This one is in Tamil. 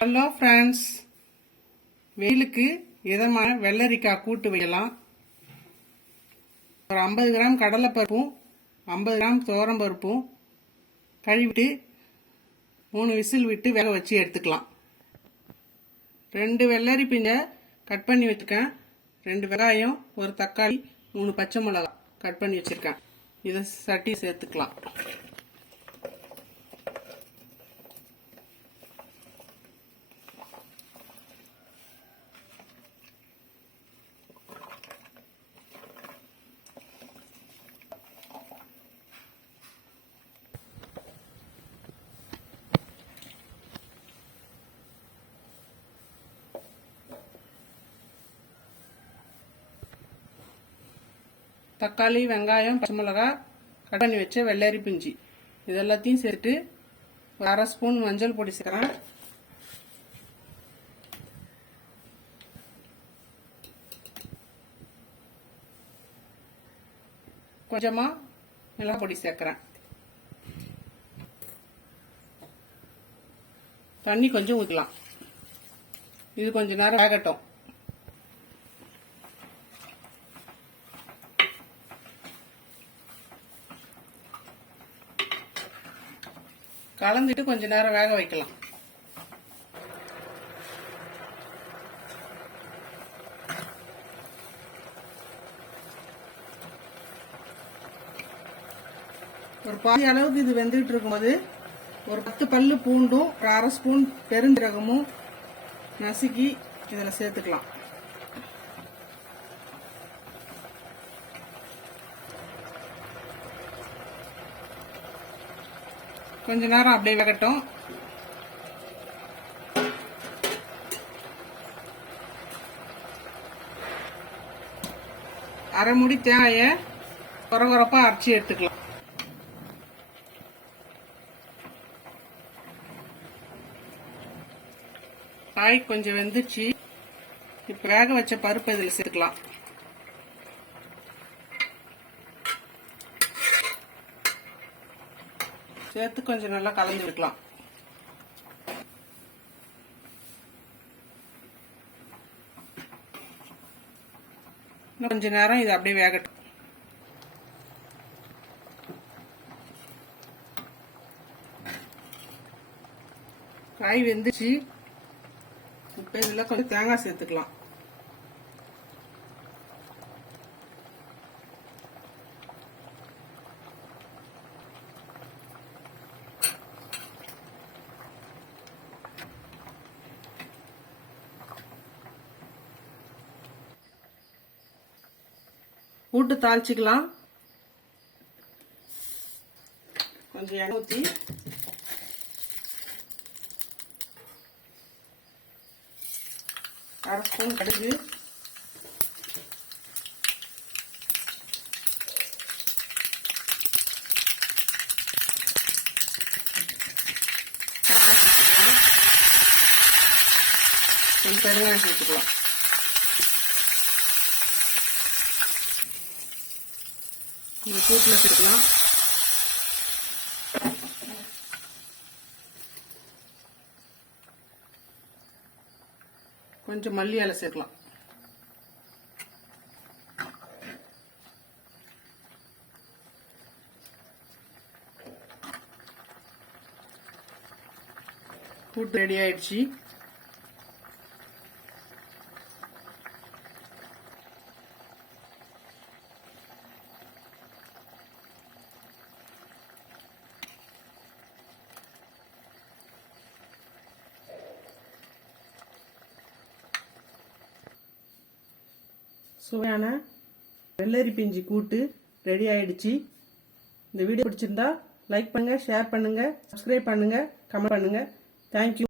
ஹலோ ஃப்ரெண்ட்ஸ் வெயிலுக்கு இதமான வெள்ளரிக்காய் கூட்டு வைக்கலாம். ஒரு ஐம்பது கிராம் கடலைப்பருப்பும் ஐம்பது கிராம் துவரம்பருப்பும் கழுவிட்டு மூணு விசில் விட்டு வேக வச்சு எடுத்துக்கலாம். ரெண்டு வெள்ளரி பிஞ்சை கட் பண்ணி வச்சுருக்கேன். ரெண்டு வெங்காயம் ஒரு தக்காளி மூணு பச்சை மிளகா கட் பண்ணி வச்சுருக்கேன். இதை சட்டி சேர்த்துக்கலாம். தக்காளி வெங்காயம் பச்சை மிளகா கட் பண்ணி வச்ச வெள்ளரி பிஞ்சி. இது எல்லாத்தையும் சேர்த்து அரை ஸ்பூன் மஞ்சள் பொடி சேர்க்குறேன் கொஞ்சமாக மிளகா பொடி சேர்க்குறேன். தண்ணி கொஞ்சம் ஊற்றலாம் இது கொஞ்ச நேரம் வேகட்டும். கலந்துட்டு கொஞ்ச நேரம் வேக வைக்கலாம். ஒரு பாதி அளவுக்கு இது வெந்துட்டு இருக்கும்போது ஒரு பத்து பல்லு பூண்டும் ஒரு அரை ஸ்பூன் பெருஞ்சீரகமும் நசுக்கி இதில் சேர்த்துக்கலாம். கொஞ்ச நேரம் அப்படியே வேகட்டும். அரை முடி தேங்காயை குறகுறப்பா அரைச்சி எடுத்துக்கலாம். காய் கொஞ்சம் வெந்துச்சு. இப்போ வேக வச்ச பருப்பு இதில் சேர்த்துக்கலாம். சேர்த்து கொஞ்சம் நல்லா கலந்து விடலாம் இன்னும் கொஞ்ச நேரம் இது அப்படியே வேகட்டும். காய் வெந்துச்சு இப்போ இதில் கொஞ்சம் தேங்காய் சேர்த்துக்கலாம். கூட்டு தாளிச்சிக்கலாம். கொஞ்சம் எண்ணெய் ஊற்றி அரை ஸ்பூன் கடுகு. கொஞ்சம் பெருங்காயம் சேர்த்துக்கலாம். இந்த கூட்டில் சேர்க்கலாம் கொஞ்சம் மல்லி இலை சேர்க்கலாம். கூட்டு ரெடி ஆயிடுச்சு. சுவையான வெள்ளரி பிஞ்சி கூட்டு ரெடி ஆயிடுச்சு. இந்த வீடியோ பிடிச்சிருந்தா லைக் பண்ணுங்க ஷேர் பண்ணுங்க சப்ஸ்கிரைப் பண்ணுங்க கமெண்ட் பண்ணுங்க. தேங்க்யூ